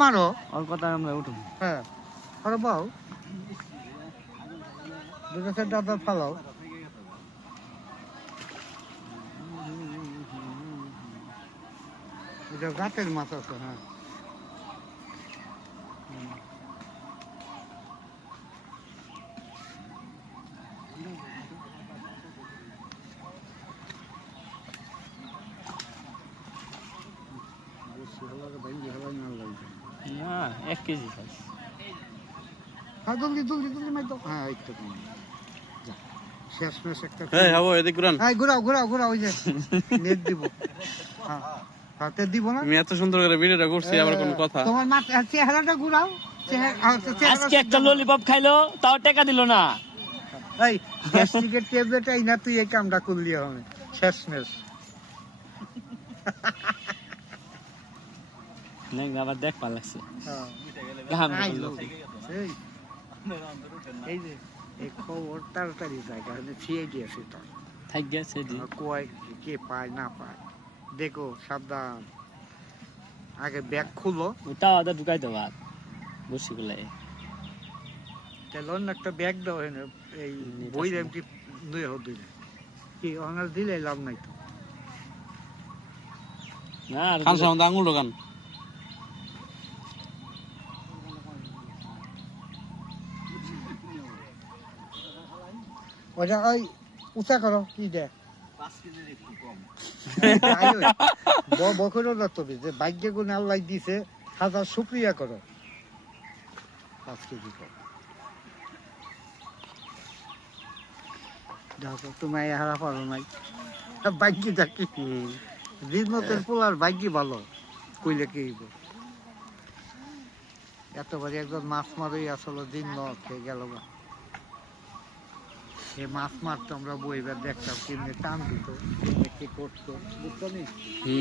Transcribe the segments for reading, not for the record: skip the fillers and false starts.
মারো ওর কথা আমরা উঠুন। হ্যাঁ আরে বাউ দুটো সেট দাদা ফালাও এটা গাতের মাছ আছে হ্যাঁ না 1 কেজি খাস। হ্যাঁ জলদি জলদি জলদি মাই তো হ্যাঁ একটু কম শেষ মেশ একটা এই হাবো এদিক ঘুরান। হ্যাঁ ঘুরাও ঘুরাও ঘুরাও ওই যে নেট দিব হ্যাঁ হাতে দিব না তুমি এত সুন্দর করে ভিডিওটা করছি আবার কোন কথা। তোমার মাথা চেহারাটা ঘুরাও আজকে একটা ললিপপ খাইলো তাও টাকা দিল না। এই গ্যাস্ট্রিকের ট্যাবলেটই না তুই এই কামটা করলি হবে শেষ মেশ নেক আবার দেখ ভালো লাগছে। এই যে এই খবর তাড়াতাড়ি যায় কারণ সিআইডি আছে তো থাক গেছে জি। কয় কে পায় না পায় দেখো সাবধান আগে ব্যাগ খুলো ওটাও আদা ঢুকাই দেবো আর বসি গুলাই তাহলে অন্য একটা ব্যাগ দাও এনে এই বই এমটি দুই হোক দুই কি অনার দিলে লাভ নাই তো না আর খান সামনে আঙুল ঢোকান। ওটা ওই উঁচা করো কি দেখ বকরও না তবে যে ভাগ্য গুণ আল্লাহ দিছে হাজার শুক্রিয়া করো 5 কেজি কম দেখো তুমি হারা পারো নাই ভাগ্য দেখি রিজনতের পোলার ভাগ্য ভালো কইলে কি হইব এতবারে একজন মাছ মারই আসলে দিন খেয়ে গেল গা এই মাছ মারতো আমরা বইবার দেখতাম কেমনি টান দিত কেমনি কি করতো বুঝতো নি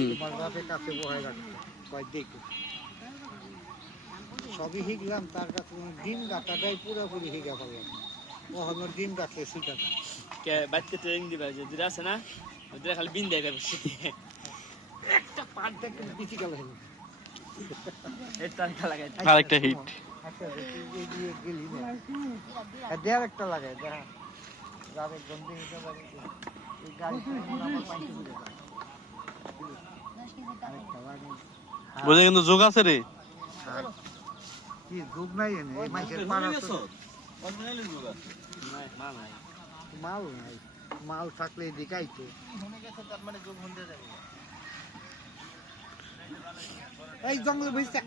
তোমার বাপের কাছে বহাই রাখতো কয় দেখো সবই শিখলাম তার কাছে ডিম গাটাটাই পুরোপুরি শিখা পারলাম ওখানে ডিম গাছে শিখাটা কে বাচ্চা ট্রেনিং দিবা যে দিরা আছে না ওদের খালি বিন দেবে বসে একটা পাট দেখে পিছি গেল এটা লাগাই আরেকটা হিট। আচ্ছা এই দিয়ে গেলি না দেয়ার একটা লাগায় দেখা যাবে গন্ধে হিসেবে পারে এই গাড়িটা আমার পাইতে দিলে আরেকটা লাগে বুঝে কিন্তু যোগ আছে রে। কি যুগ নাই এনে এই মাইকের পাড়া তো মাল নাই মাল থাকলে দেখাইতো এই জঙ্গল বুঝছে